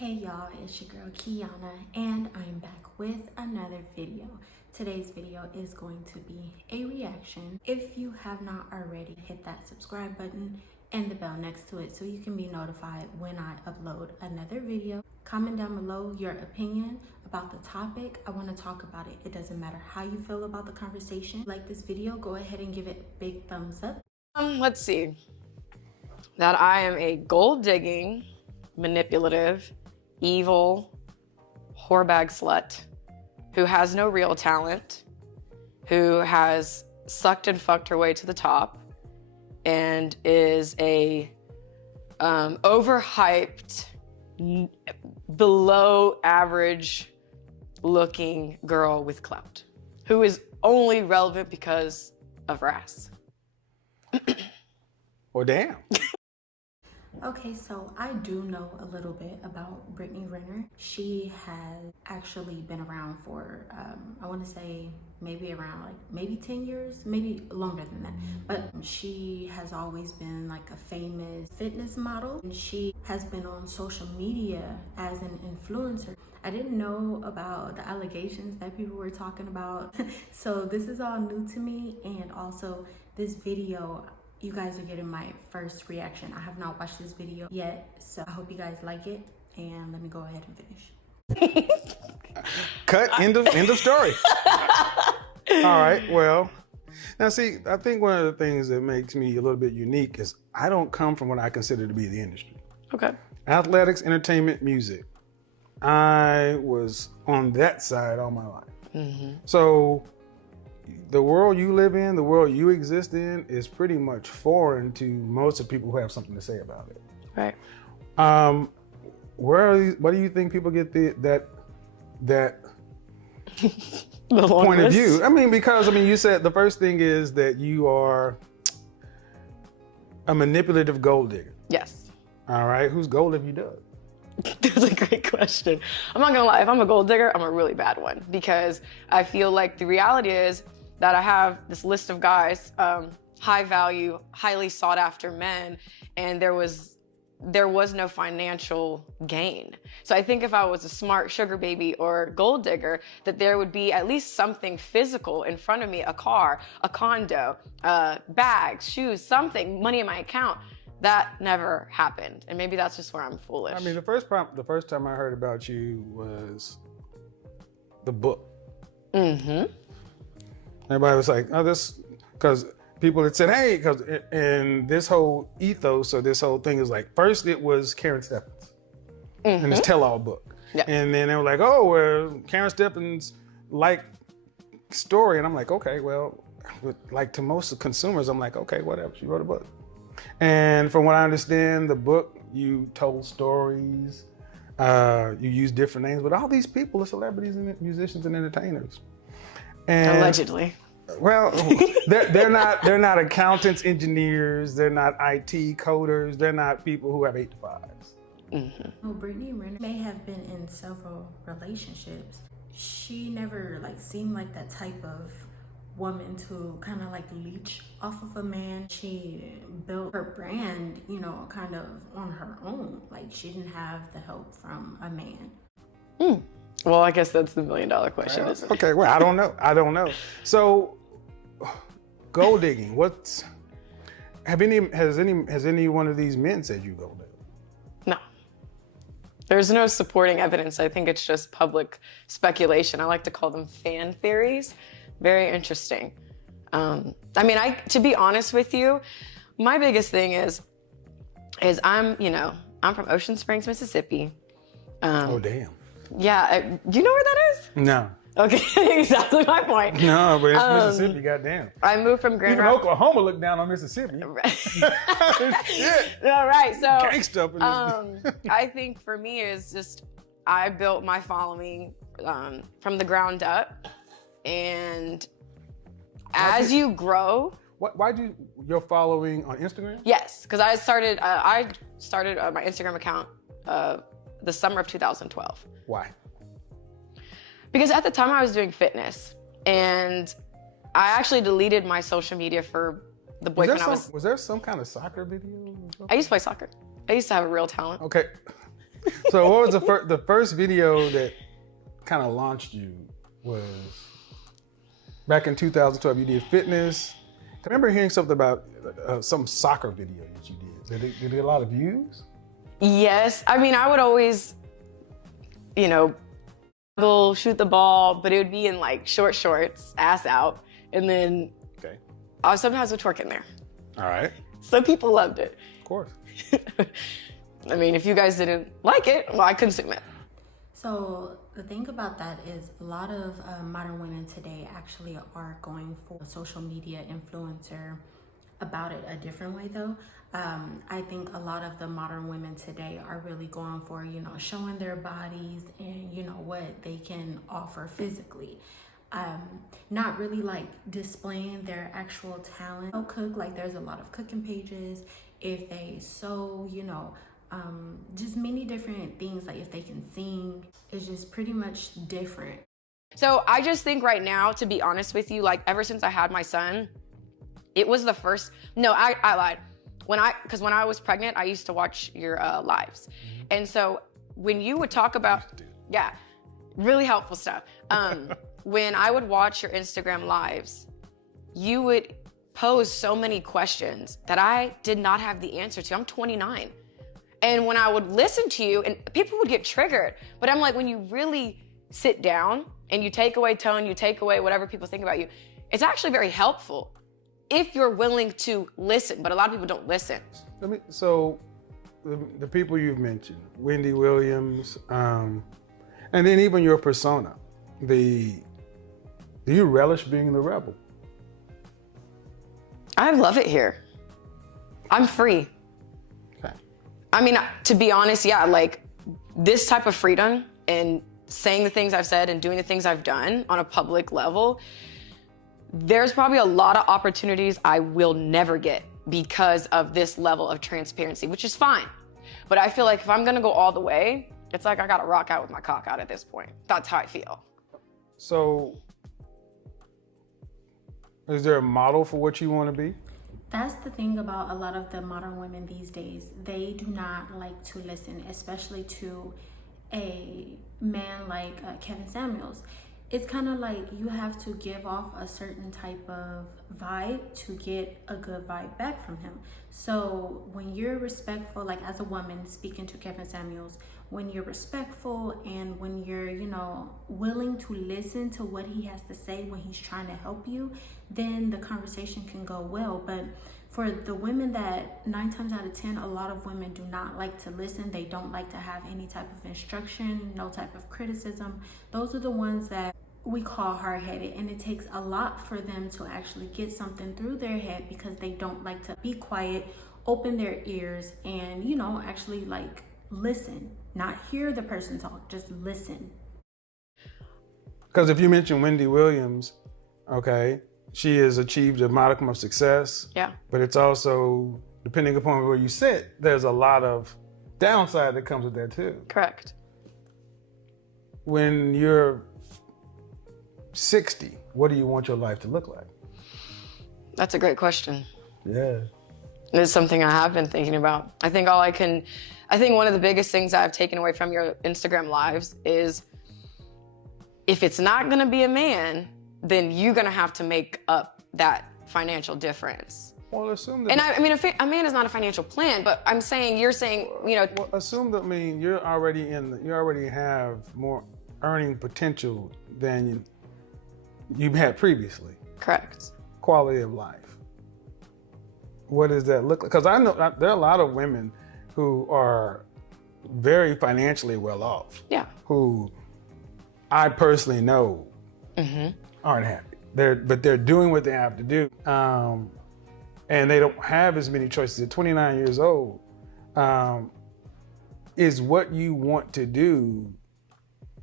Hey y'all, it's your girl Kiana and I'm back with another video. Today's video is going to be a reaction. If you have not already, hit that subscribe button and the bell next to it so you can be notified when I upload another video. Comment down below your opinion about the topic. I want to talk about it. It doesn't matter how you feel about the conversation. Like this video, go ahead and give it a big thumbs up. Let's see. That I am a gold-digging, manipulative, evil, whorebag slut who has no real talent, who has sucked and fucked her way to the top, and is a overhyped, below average looking girl with clout, who is only relevant because of her ass. Well, damn. Okay, so I do know a little bit about Brittany Renner. She has actually been around for, I want to say maybe around maybe 10 years, maybe longer than that. But she has always been like a famous fitness model. And she has been on social media as an influencer. I didn't know about the allegations that people were talking about. So this is all new to me. And also this video, you guys are getting my first reaction. I have not watched this video yet, so I hope you guys like it. And let me go ahead and finish. Cut, end of story. All right, well, now see, I think one of the things that makes me a little bit unique is I don't come from what I consider to be the industry. Okay. Athletics, entertainment, music. I was on that side all my life. Mm-hmm. So the world you live in, the world you exist in is pretty much foreign to most of the people who have something to say about it. Right. What do you think people get that point of view? I mean, because you said the first thing is that you are a manipulative gold digger. Yes. All right. Whose gold have you dug? That's a great question. I'm not gonna lie, if I'm a gold digger, I'm a really bad one, because I feel like the reality is that I have this list of guys, high value, highly sought after men, and there was no financial gain. So I think if I was a smart sugar baby or gold digger, that there would be at least something physical in front of me, a car, a condo, bags, shoes, something, money in my account. That never happened. And maybe that's just where I'm foolish. I mean, the first time I heard about you was the book. Mm-hmm. Everybody was like, oh, this, because people had said, hey, because in this whole ethos or this whole thing is like, first it was Karen Stephens and this tell-all book. Yeah. And then they were like, oh, well, Karen Stephens like story. And I'm like, okay, well, like to most consumers, I'm like, okay, whatever, she wrote a book. And from what I understand, the book, you told stories, you used different names, but all these people are celebrities and musicians and entertainers. And, allegedly. Well, they're not accountants, engineers, they're not IT coders, they're not people who have 8 to 5s. Mm-hmm. Well, Brittany Renner may have been in several relationships. She never seemed like that type of woman to kind of leech off of a man. She built her brand, kind of on her own. She didn't have the help from a man. Well, I guess that's the $1 million question, isn't it? Okay, well, I don't know. So, gold digging. Has any one of these men said you gold digging? No. There's no supporting evidence. I think it's just public speculation. I like to call them fan theories. Very interesting. To be honest with you, my biggest thing is I'm from Ocean Springs, Mississippi. Oh, damn. Yeah, do you know where that is? No. Okay, exactly my point. No, but it's Mississippi, goddamn. I moved from Grand Rapids. Even Oklahoma looked down on Mississippi. Shit. All right, so gangsta up in this. I think for me is just I built my following from the ground up, and as you grow. Why do your following on Instagram? Yes, because I started my Instagram account the summer of 2012. Why? Because at the time I was doing fitness, and I actually deleted my social media for the boyfriend Was there some kind of soccer video? I used to play soccer. I used to have a real talent. Okay. So what was the first video that kind of launched you was back in 2012. You did fitness. I remember hearing something about some soccer video that you did. Did it get a lot of views? Yes. I mean, I would always, go shoot the ball, but it would be in like short shorts, ass out. And then I sometimes would twerk in there. All right. So people loved it. Of course. I mean, if you guys didn't like it, well, I consume it. So the thing about that is a lot of modern women today actually are going for a social media influencer about it a different way though. I think a lot of the modern women today are really going for, showing their bodies and, what they can offer physically. Not really like displaying their actual talent. They'll cook, like there's a lot of cooking pages. If they sew, just many different things, like if they can sing, it's just pretty much different. So I just think right now, to be honest with you, like ever since I had my son, it was the first, no, I lied. Because when I was pregnant, I used to watch your lives. And so when you would talk about, really helpful stuff. When I would watch your Instagram lives, you would pose so many questions that I did not have the answer to. I'm 29. And when I would listen to you, and people would get triggered, but I'm like, when you really sit down and you take away tone, you take away whatever people think about you, it's actually very helpful if you're willing to listen, but a lot of people don't listen. So the people you've mentioned, Wendy Williams, and then even your persona, do you relish being the rebel? I love it here. I'm free. Okay. I mean, to be honest, like this type of freedom and saying the things I've said and doing the things I've done on a public level, there's probably a lot of opportunities I will never get because of this level of transparency, which is fine. But I feel like if I'm gonna go all the way, it's like I gotta rock out with my cock out at this point. That's how I feel. So, is there a model for what you want to be? That's the thing about a lot of the modern women these days. They do not like to listen, especially to a man like Kevinsamuels. It's kind of like you have to give off a certain type of vibe to get a good vibe back from him. So when you're respectful, like as a woman speaking to Kevinsamuels, when you're respectful and when you're, willing to listen to what he has to say when he's trying to help you, then the conversation can go well. But for the women that 9 times out of 10, a lot of women do not like to listen. They don't like to have any type of instruction, no type of criticism. Those are the ones that we call hard-headed, and it takes a lot for them to actually get something through their head because they don't like to be quiet, open their ears, and actually like listen, not hear the person talk, just listen. Because if you mention Wendy Williams, she has achieved a modicum of success. Yeah. But it's also, depending upon where you sit, there's a lot of downside that comes with that too. Correct. When you're 60, what do you want your life to look like? That's a great question. Yeah. It's something I have been thinking about. I think one of the biggest things I've taken away from your Instagram lives is if it's not gonna be a man, then you're gonna have to make up that financial difference. Well, assume that. And I mean, a man is not a financial plan, but you're saying, Well, assume that you already have more earning potential than you've had previously. Correct. Quality of life. What does that look like? Because I know there are a lot of women who are very financially well off. Yeah. Who I personally know aren't happy. But they're doing what they have to do. And they don't have as many choices. At 29 years old, is what you want to do,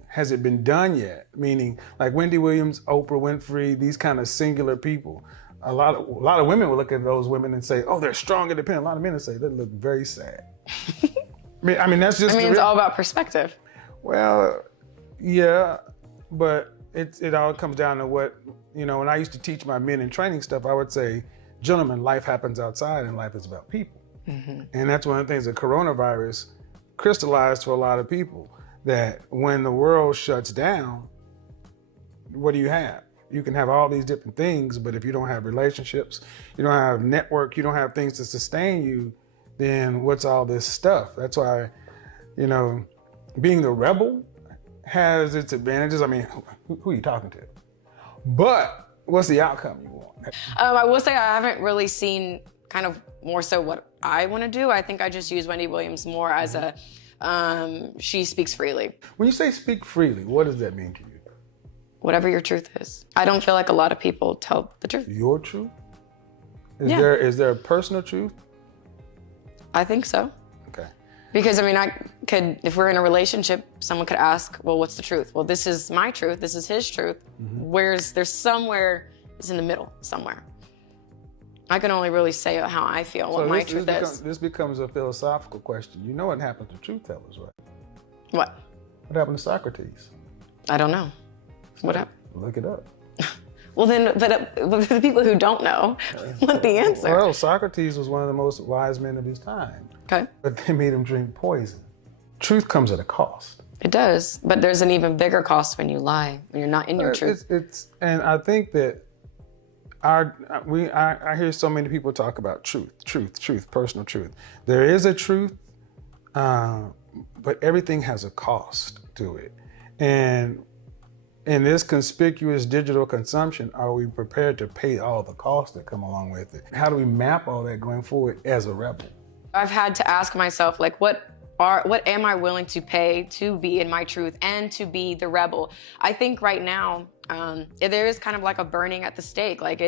has it been done yet? Meaning, like Wendy Williams, Oprah Winfrey, these kind of singular people. A lot of women will look at those women and say, "Oh, they're strong, independent." A lot of men will say they look very sad. I mean, that's just. It's all about perspective. Well, yeah, but it all comes down to what When I used to teach my men in training stuff, I would say, "Gentlemen, life happens outside, and life is about people." Mm-hmm. And that's one of the things. The coronavirus crystallized for a lot of people that when the world shuts down, what do you have? You can have all these different things, but if you don't have relationships, you don't have network, you don't have things to sustain you, then what's all this stuff? That's why, you know, being the rebel has its advantages. I mean, who are you talking to? But what's the outcome you want? I will say I haven't really seen kind of more so what I want to do. I think I just use Wendy Williams more as a, she speaks freely. When you say speak freely, what does that mean to you? Whatever your truth is. I don't feel like a lot of people tell the truth. Your truth? Yeah. Is there a personal truth? I think so. Okay. Because I mean, I could, if we're in a relationship, someone could ask, well, what's the truth? Well, this is my truth. This is his truth. There's somewhere, it's in the middle somewhere. I can only really say how I feel, what my truth is. This becomes a philosophical question. You know what happened to truth tellers, right? What? What happened to Socrates? I don't know. What happened? Look it up. Well, then, but the people who don't know want the answer. Well, Socrates was one of the most wise men of his time. Okay. But they made him drink poison. Truth comes at a cost. It does, but there's an even bigger cost when you lie, when you're not in your truth. And I think that I hear so many people talk about truth, personal truth. There is a truth, but everything has a cost to it. And in this conspicuous digital consumption, are we prepared to pay all the costs that come along with it? How do we map all that going forward as a rebel? I've had to ask myself, like, what am I willing to pay to be in my truth and to be the rebel? I think right now, there is kind of like a burning at the stake. Like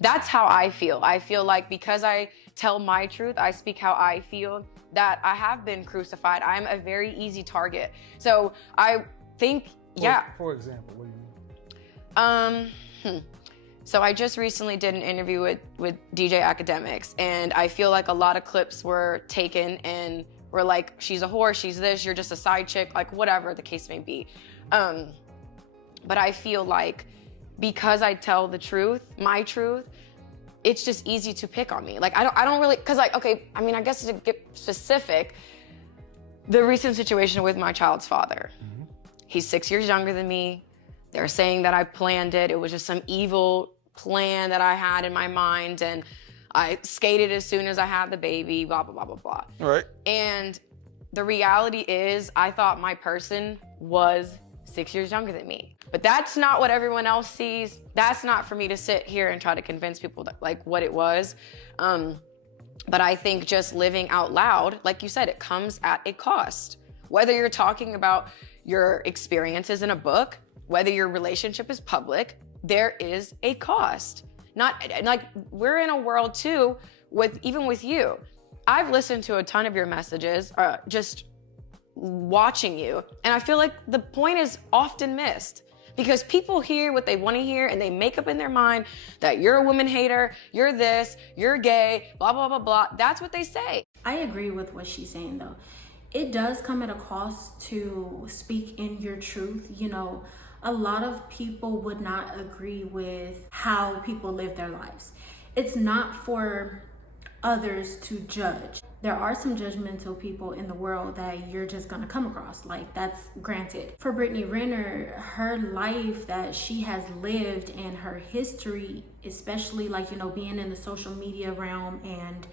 that's how I feel. I feel like because I tell my truth, I speak how I feel, that I have been crucified. I'm a very easy target. So I think, yeah. For example, what do you mean? So I just recently did an interview with DJ Academics, and I feel like a lot of clips were taken and were like, she's a whore, she's this, you're just a side chick, like whatever the case may be. But I feel like because I tell the truth, my truth, it's just easy to pick on me. Like I don't really, cause like, okay, I mean, I guess to get specific, the recent situation with my child's father. He's 6 years younger than me. They're saying that I planned it. It was just some evil plan that I had in my mind, and I skated as soon as I had the baby, blah, blah, blah, blah, blah. All right. And the reality is, I thought my person was 6 years younger than me. But that's not what everyone else sees. That's not for me to sit here and try to convince people that, like, what it was. But I think just living out loud, like you said, it comes at a cost. Whether you're talking about your experiences in a book, whether your relationship is public, there is a cost. Not like we're in a world too, even with you. I've listened to a ton of your messages, just watching you, and I feel like the point is often missed because people hear what they want to hear and they make up in their mind that you're a woman hater, you're this, you're gay, blah, blah, blah, blah. That's what they say. I agree with what she's saying though. It does come at a cost to speak in your truth. You know, a lot of people would not agree with how people live their lives. It's not for others to judge. There are some judgmental people in the world that you're just gonna come across, like that's granted. For Brittany Renner, her life that she has lived and her history, especially like, you know, being in the social media realm and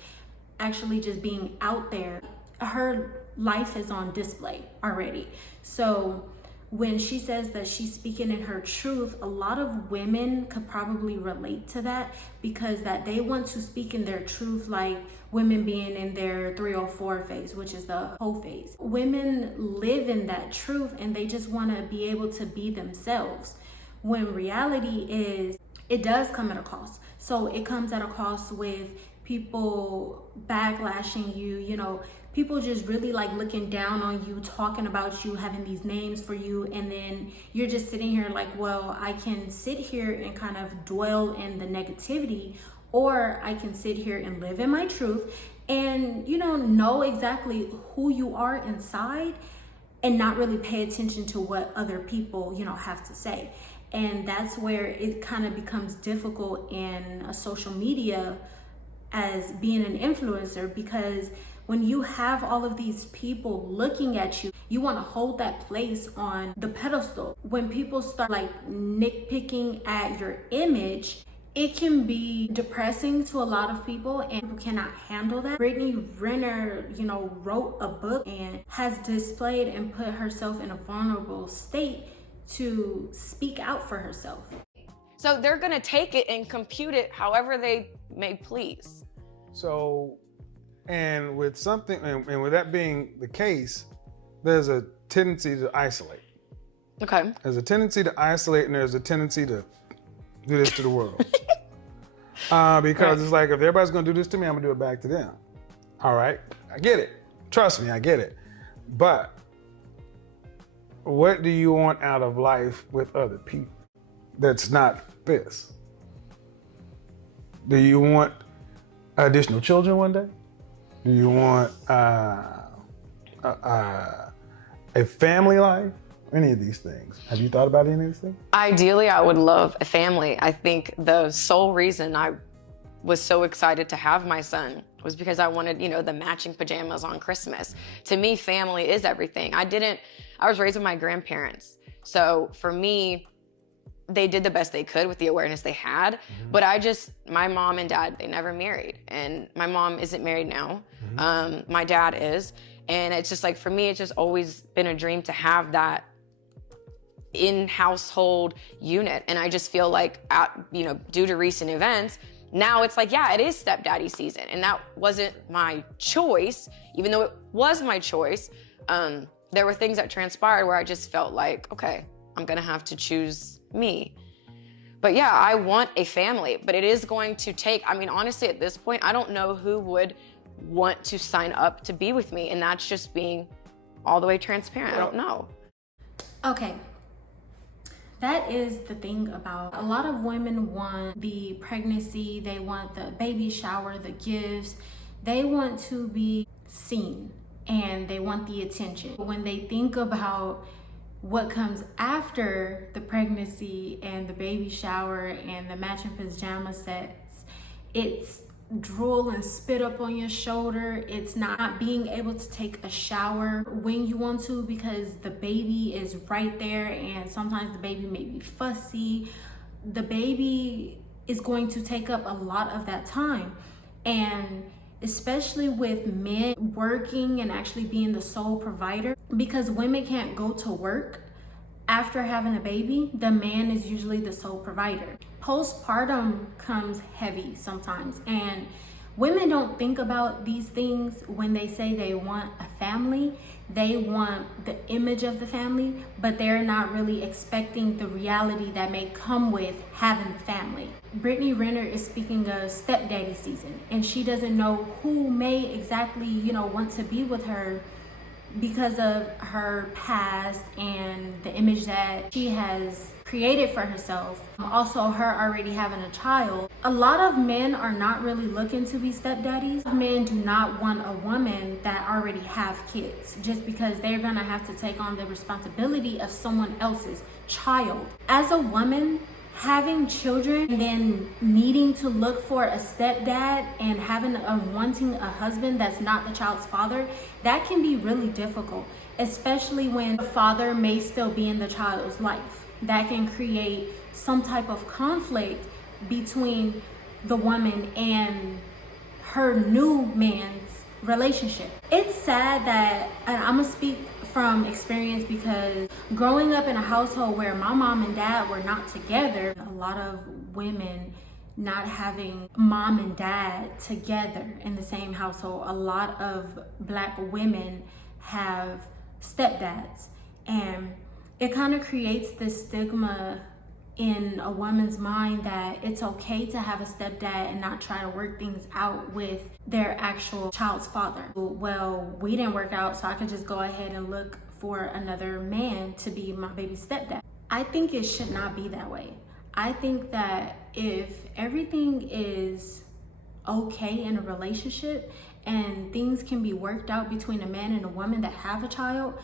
actually just being out there, her life is on display already. So when she says that she's speaking in her truth, a lot of women could probably relate to that because that they want to speak in their truth, like women being in their 304 phase, which is the whole phase. Women live in that truth and they just want to be able to be themselves. When reality is, it does come at a cost. So it comes at a cost with people backlashing you, you know, people just really like looking down on you, talking about you, having these names for you, and then you're just sitting here like, well, I can sit here and kind of dwell in the negativity, or I can sit here and live in my truth and, you know exactly who you are inside and not really pay attention to what other people, you know, have to say. And that's where it kind of becomes difficult in a social media as being an influencer, because When you have all of these people looking at you, you want to hold that place on the pedestal. When people start like nitpicking at your image, it can be depressing to a lot of people, and people cannot handle that. Brittany Renner, wrote a book and has displayed and put herself in a vulnerable state to speak out for herself. So they're gonna take it and compute it however they may please. So, and with something, and with that being the case, there's a tendency to isolate. Okay. There's a tendency to isolate, and there's a tendency to do this to the world. Because It's like, if everybody's gonna do this to me, I'm gonna do it back to them. All right, I get it. Trust me, I get it. But what do you want out of life with other people that's not this? Do you want additional children one day? Do you want a family life? Any of these things? Have you thought about any of these things? Ideally, I would love a family. I think the sole reason I was so excited to have my son was because I wanted, the matching pajamas on Christmas. To me, family is everything. I was raised with my grandparents. So for me, they did the best they could with the awareness they had. Mm-hmm. But my mom and dad, they never married. And my mom isn't married now. Mm-hmm. My dad is. And it's just like, for me, it's just always been a dream to have that in-household unit. And I just feel like, due to recent events, now it's like, yeah, it is stepdaddy season. And that wasn't my choice, even though it was my choice. There were things that transpired where I just felt like, okay, I'm gonna have to choose me. But yeah, I want a family, but it is going to take, honestly, at this point, I don't know who would want to sign up to be with me. And that's just being all the way transparent. I don't know. Okay. That is the thing about a lot of women want the pregnancy, they want the baby shower, the gifts, they want to be seen and they want the attention. When they think about what comes after the pregnancy and the baby shower and the matching pajama sets, it's drool and spit up on your shoulder. It's not being able to take a shower when you want to because the baby is right there, and sometimes the baby may be fussy. The baby is going to take up a lot of that time, and especially with men working and actually being the sole provider, because women can't go to work after having a baby, the man is usually the sole provider. Postpartum comes heavy sometimes, and women don't think about these things when they say they want a family. They want the image of the family, but they're not really expecting the reality that may come with having a family. Brittany Renner is speaking of stepdaddy season, and she doesn't know who may exactly, want to be with her because of her past and the image that she has created for herself. Also, her already having a child. A lot of men are not really looking to be stepdaddies. Men do not want a woman that already have kids just because they're gonna have to take on the responsibility of someone else's child. As a woman, having children and then needing to look for a stepdad and wanting a husband that's not the child's father, that can be really difficult, especially when the father may still be in the child's life. That can create some type of conflict between the woman and her new man's relationship. It's sad that, and I'm gonna speak from experience because growing up in a household where my mom and dad were not together, a lot of women not having mom and dad together in the same household, a lot of Black women have stepdads, and it kind of creates this stigma in a woman's mind that it's okay to have a stepdad and not try to work things out with their actual child's father. Well, we didn't work out, so I could just go ahead and look for another man to be my baby's stepdad. I think it should not be that way. I think that if everything is okay in a relationship and things can be worked out between a man and a woman that have a child,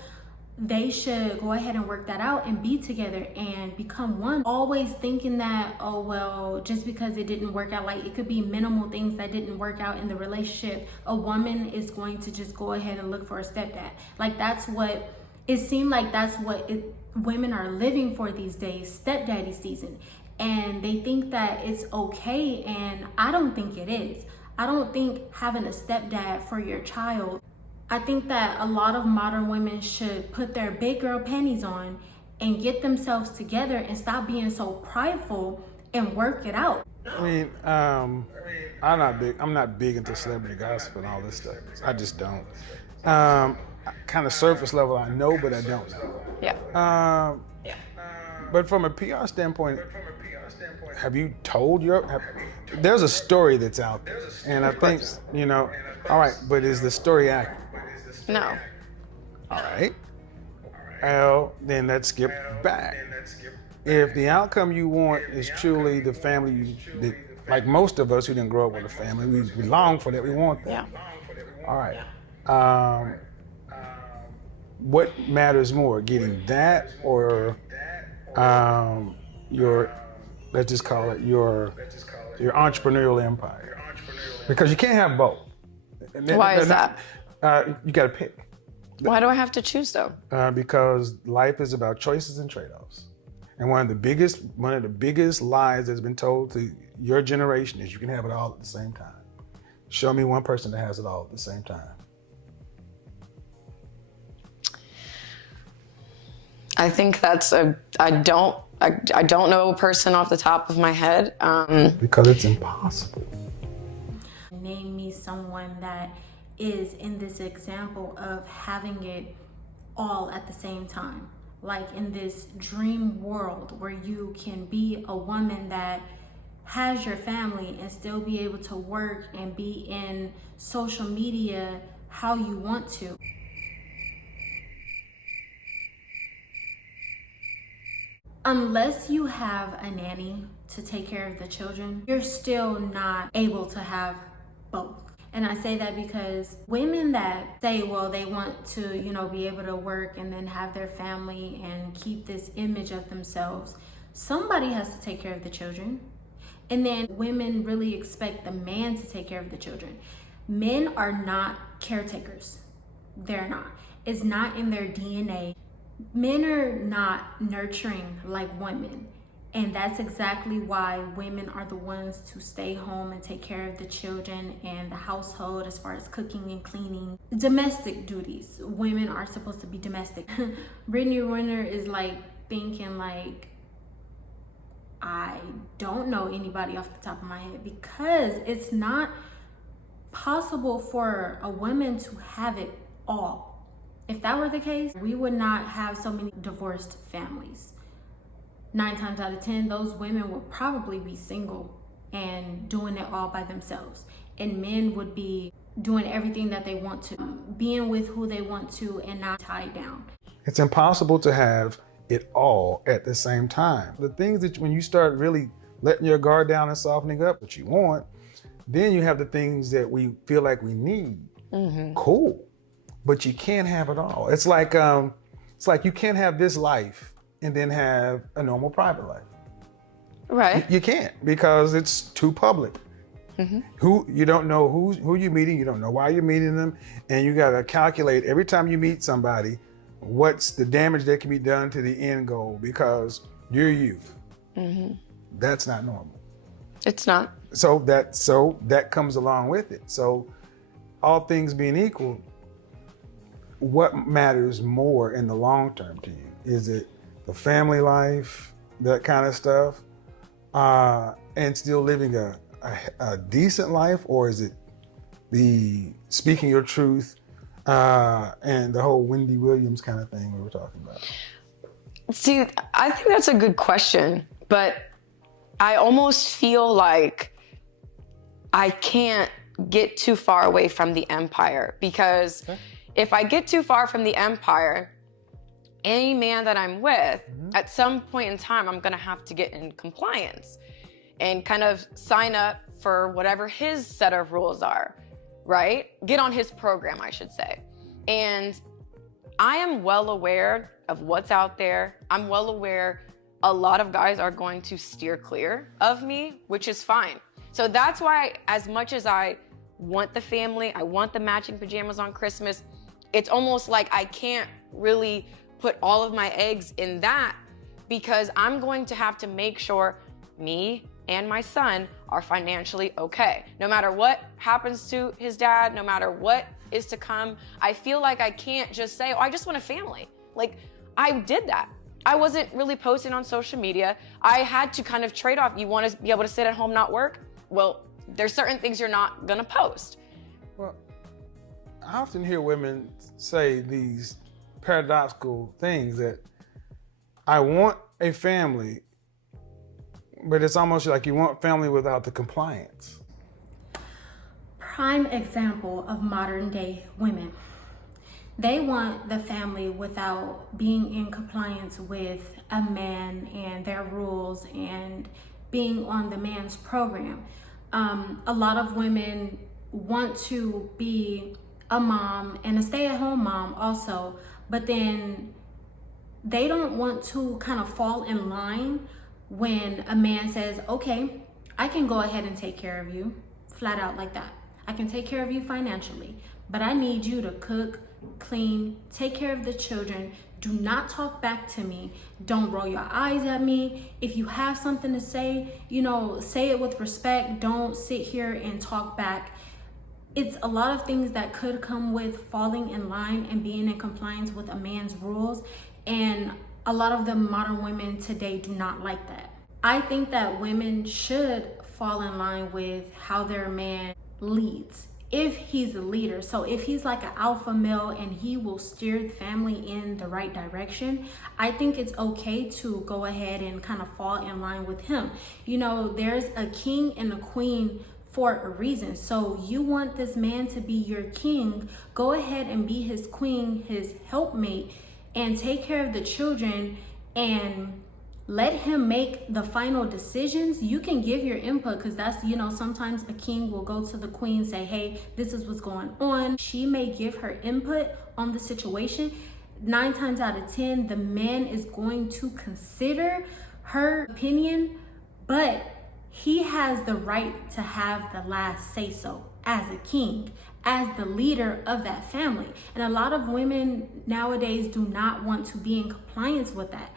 they should go ahead and work that out and be together and become one. Always thinking that, oh, well, just because it didn't work out, like it could be minimal things that didn't work out in the relationship, a woman is going to just go ahead and look for a stepdad. Like that's what it seemed like, that's what women are living for these days, stepdaddy season. And they think that it's okay, and I don't think it is. I don't think having a stepdad for your child, I think that a lot of modern women should put their big girl panties on and get themselves together and stop being so prideful and work it out. I mean, I'm not big into celebrity gossip and all this stuff. I just don't. Kind of surface level, I know, but I don't know. Yeah. But from a PR standpoint, have you told there's a story that's out there, and I think, all right, but is the story accurate? No. All right. Well, then let's skip back. If the outcome you want is truly the family, like most of us who didn't grow up with a family, we long for that, we want that. Yeah. All right. What matters more, getting that or your, let's just call it your entrepreneurial empire? Because you can't have both. Why is that? You got to pick. Why do I have to choose though? Because life is about choices and trade-offs. And one of the biggest lies that's been told to your generation is you can have it all at the same time. Show me one person that has it all at the same time. I think I don't know a person off the top of my head. Because it's impossible. Name me someone that is in this example of having it all at the same time. Like in this dream world where you can be a woman that has your family and still be able to work and be in social media how you want to. Unless you have a nanny to take care of the children, you're still not able to have both. And I say that because women that say, well, they want to, be able to work and then have their family and keep this image of themselves, somebody has to take care of the children. And then women really expect the man to take care of the children. Men are not caretakers. They're not. It's not in their DNA. Men are not nurturing like women. And that's exactly why women are the ones to stay home and take care of the children and the household as far as cooking and cleaning. Domestic duties. Women are supposed to be domestic. Brittany Renner is like thinking like, I don't know anybody off the top of my head, because it's not possible for a woman to have it all. If that were the case, we would not have so many divorced families. 9 times out of 10, those women would probably be single and doing it all by themselves. And men would be doing everything that they want to, being with who they want to and not tied down. It's impossible to have it all at the same time. The things that when you start really letting your guard down and softening up what you want, then you have the things that we feel like we need. Mm-hmm. Cool. But you can't have it all. It's like you can't have this life and then have a normal private life. Right. You can't, because it's too public. Mm-hmm. You don't know who you're meeting, you don't know why you're meeting them, and you gotta calculate every time you meet somebody what's the damage that can be done to the end goal, because you're you. Mm-hmm. That's not normal. It's not. So that comes along with it. So all things being equal, what matters more in the long term to you? Is it the family life, that kind of stuff, and still living a decent life, or is it the speaking your truth and the whole Wendy Williams kind of thing we were talking about? See, I think that's a good question, but I almost feel like I can't get too far away from the empire, because if I get too far from the empire, any man that I'm with, at some point in time, I'm gonna have to get in compliance and kind of sign up for whatever his set of rules are, right? Get on his program, I should say. And I am well aware of what's out there. I'm well aware a lot of guys are going to steer clear of me, which is fine. So that's why, as much as I want the family, I want the matching pajamas on Christmas, it's almost like I can't really put all of my eggs in that, because I'm going to have to make sure me and my son are financially okay. No matter what happens to his dad, no matter what is to come, I feel like I can't just say, oh, I just want a family. Like, I did that. I wasn't really posting on social media. I had to kind of trade off. You want to be able to sit at home, not work? Well, there's certain things you're not gonna post. Well, I often hear women say these paradoxical things that I want a family, but it's almost like you want family without the compliance. Prime example of modern day women. They want the family without being in compliance with a man and their rules and being on the man's program. A lot of women want to be a mom and a stay-at-home mom also, but then they don't want to kind of fall in line when a man says, okay, I can go ahead and take care of you, flat out like that. I can take care of you financially, but I need you to cook, clean, take care of the children. Do not talk back to me. Don't roll your eyes at me. If you have something to say, say it with respect. Don't sit here and talk back. It's a lot of things that could come with falling in line and being in compliance with a man's rules. And a lot of the modern women today do not like that. I think that women should fall in line with how their man leads, if he's a leader. So if he's like an alpha male and he will steer the family in the right direction, I think it's okay to go ahead and kind of fall in line with him. There's a king and a queen for a reason. So you want this man to be your king, go ahead and be his queen, his helpmate, and take care of the children and let him make the final decisions. You can give your input, because that's, sometimes a king will go to the queen and say, hey, this is what's going on. She may give her input on the situation. 9 times out of 10, the man is going to consider her opinion, but he has the right to have the last say so as a king, as the leader of that family. And a lot of women nowadays do not want to be in compliance with that.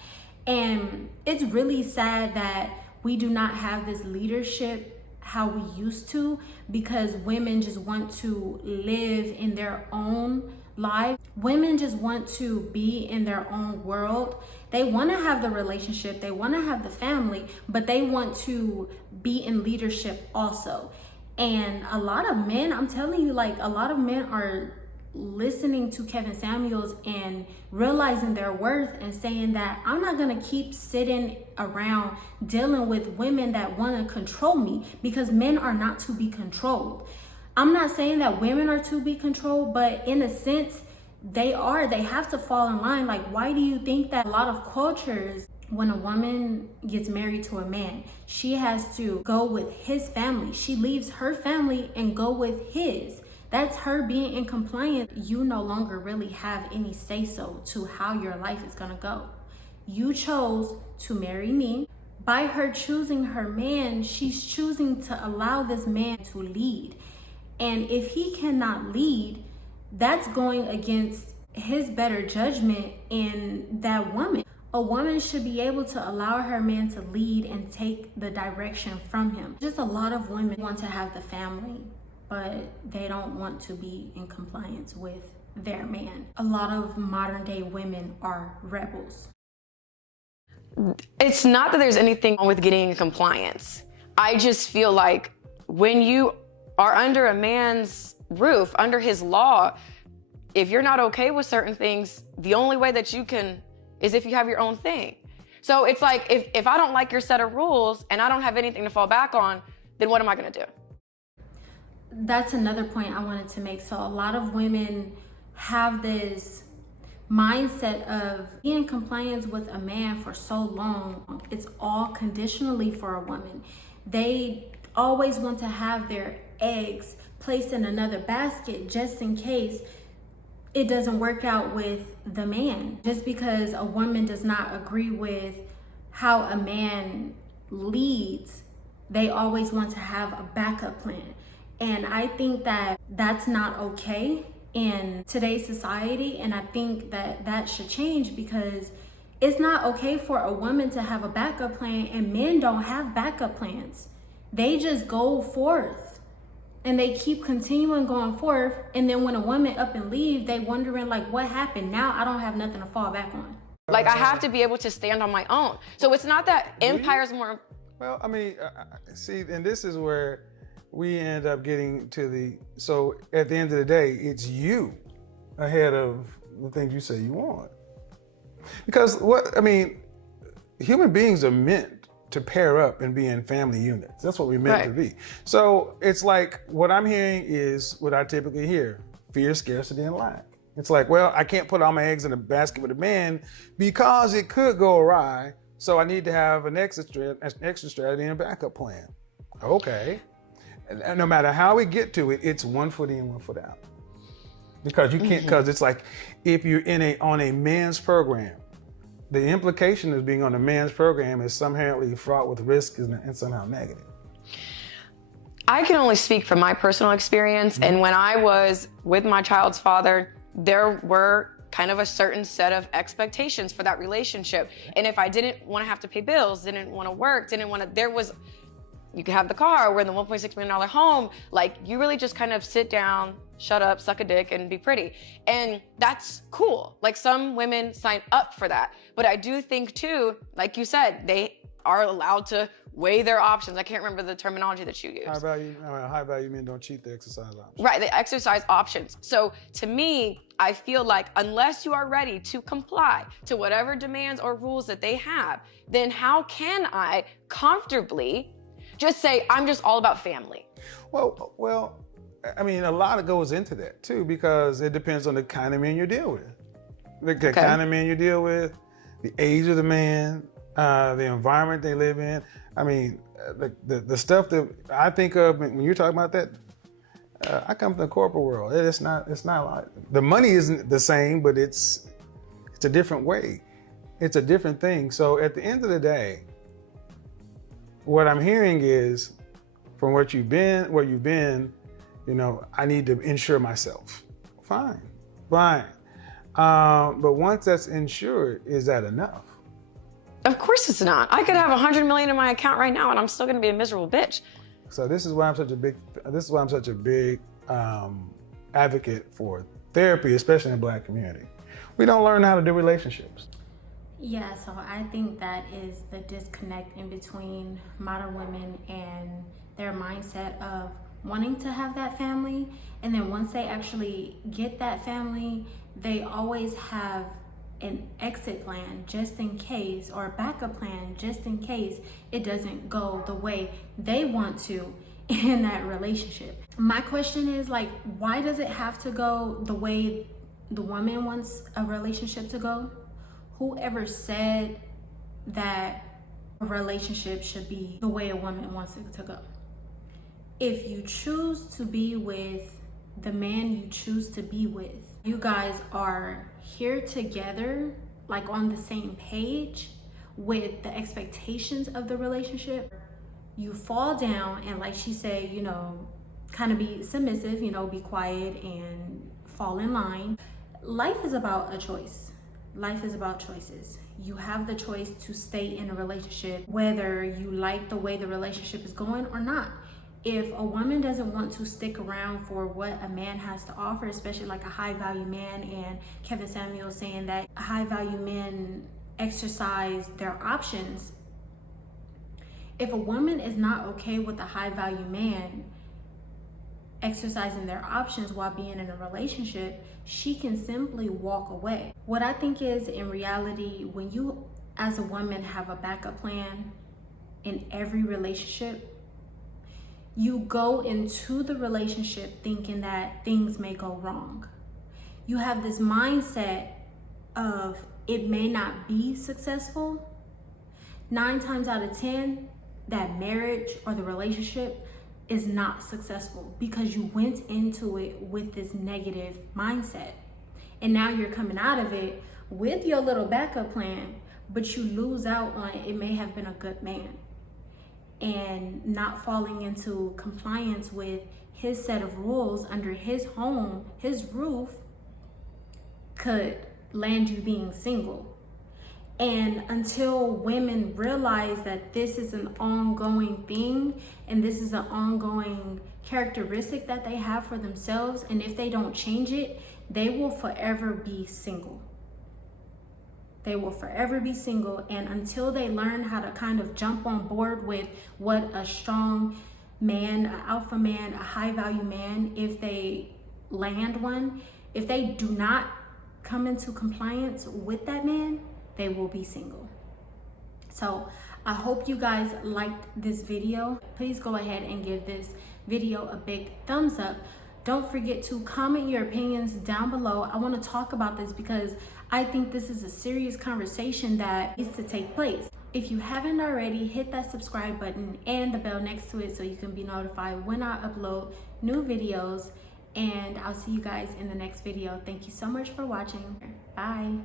And it's really sad that we do not have this leadership how we used to, because women just want to live in their own life. Women just want to be in their own world. They want to have the relationship, they want to have the family, but they want to be in leadership also. And a lot of men, I'm telling you, a lot of men are listening to Kevinsamuels and realizing their worth and saying that I'm not going to keep sitting around dealing with women that want to control me, because men are not to be controlled. I'm not saying that women are to be controlled, but in a sense, they are. They have to fall in line. Why do you think that a lot of cultures, when a woman gets married to a man, she has to go with his family? She leaves her family and go with his. That's her being in compliance. You no longer really have any say-so to how your life is gonna go. You chose to marry me. By her choosing her man, she's choosing to allow this man to lead. And if he cannot lead, that's going against his better judgment in that woman. A woman should be able to allow her man to lead and take the direction from him. Just a lot of women want to have the family, but they don't want to be in compliance with their man. A lot of modern day women are rebels. It's not that there's anything wrong with getting in compliance. I just feel like when you are under a man's roof, under his law, if you're not okay with certain things, the only way that you can is if you have your own thing. So it's like, if I don't like your set of rules and I don't have anything to fall back on, then what am I gonna do? That's another point I wanted to make. So a lot of women have this mindset of being in compliance with a man for so long. It's all conditionally for a woman. They always want to have their eggs placed in another basket just in case it doesn't work out with the man. Just because a woman does not agree with how a man leads, they always want to have a backup plan. And I think that that's not okay in today's society. And I think that that should change, because it's not okay for a woman to have a backup plan, and men don't have backup plans. They just go forth and they keep continuing going forth. And then when a woman up and leave, they wondering like, what happened? Now I don't have nothing to fall back on. Like, I have to be able to stand on my own. So it's not that empire's more. Well, I mean, see, and this is where we end up getting to so at the end of the day, it's you ahead of the things you say you want. Because human beings are meant to pair up and be in family units. That's what we're meant to be. So it's like, what I'm hearing is what I typically hear: fear, scarcity, and lack. It's like, well, I can't put all my eggs in a basket with a man because it could go awry. So I need to have an extra strategy and a backup plan. Okay. And no matter how we get to it, it's 1 foot in, 1 foot out. Because you can't, because it's like, if you're on a man's program, the implication of being on a man's program is somehow fraught with risk and somehow negative. I can only speak from my personal experience. And when I was with my child's father, there were kind of a certain set of expectations for that relationship. And if I didn't want to have to pay bills, didn't want to work, you could have the car, we're in the $1.6 million home, like, you really just kind of sit down, shut up, suck a dick, and be pretty. And that's cool. Like, some women sign up for that. But I do think too, like you said, they are allowed to weigh their options. I can't remember the terminology that you used. High value men don't cheat, they exercise options. Right, they exercise options. So to me, I feel like unless you are ready to comply to whatever demands or rules that they have, then how can I comfortably just say, I'm just all about family? Well, I mean, a lot goes into that too, because it depends on the kind of man you deal with. The kind of man you deal with, the age of the man, the environment they live in. I mean, the stuff that I think of when you're talking about that, I come from the corporate world. It's not like, the money isn't the same, but it's a different way. It's a different thing. So at the end of the day, what I'm hearing is, from where you've been, I need to insure myself. Fine. But once that's insured, is that enough? Of course it's not. I could have $100 million in my account right now and I'm still gonna be a miserable bitch. So this is why I'm such a big advocate for therapy, especially in the Black community. We don't learn how to do relationships. Yeah, so I think that is the disconnect in between modern women and their mindset of wanting to have that family. And then once they actually get that family, they always have an exit plan just in case, or a backup plan just in case it doesn't go the way they want to in that relationship. My question is, like, why does it have to go the way the woman wants a relationship to go? Whoever said that a relationship should be the way a woman wants it to go? If you choose to be with the man you choose to be with, you guys are here together, like on the same page with the expectations of the relationship. You fall down and, like she said, kind of be submissive, be quiet and fall in line. Life is about a choice. Life is about choices. You have the choice to stay in a relationship, whether you like the way the relationship is going or not. If a woman doesn't want to stick around for what a man has to offer, especially like a high value man, and Kevinsamuels saying that high value men exercise their options. If a woman is not okay with a high value man exercising their options while being in a relationship, she can simply walk away. What I think is, in reality, when you as a woman have a backup plan in every relationship, you go into the relationship thinking that things may go wrong. You have this mindset of it may not be successful. 9 times out of 10, that marriage or the relationship is not successful because you went into it with this negative mindset. and now you're coming out of it with your little backup plan, but you lose out on it may have been a good man, and not falling into compliance with his set of rules under his home, his roof, could land you being single. And until women realize that this is an ongoing thing and this is an ongoing characteristic that they have for themselves, and if they don't change it, they will forever be single. They will forever be single. And until they learn how to kind of jump on board with what a strong man, an alpha man, a high value man, if they land one, if they do not come into compliance with that man, they will be single. So I hope you guys liked this video. Please go ahead and give this video a big thumbs up. Don't forget to comment your opinions down below. I want to talk about this because I think this is a serious conversation that needs to take place. If you haven't already, hit that subscribe button and the bell next to it so you can be notified when I upload new videos. And I'll see you guys in the next video. Thank you so much for watching. Bye.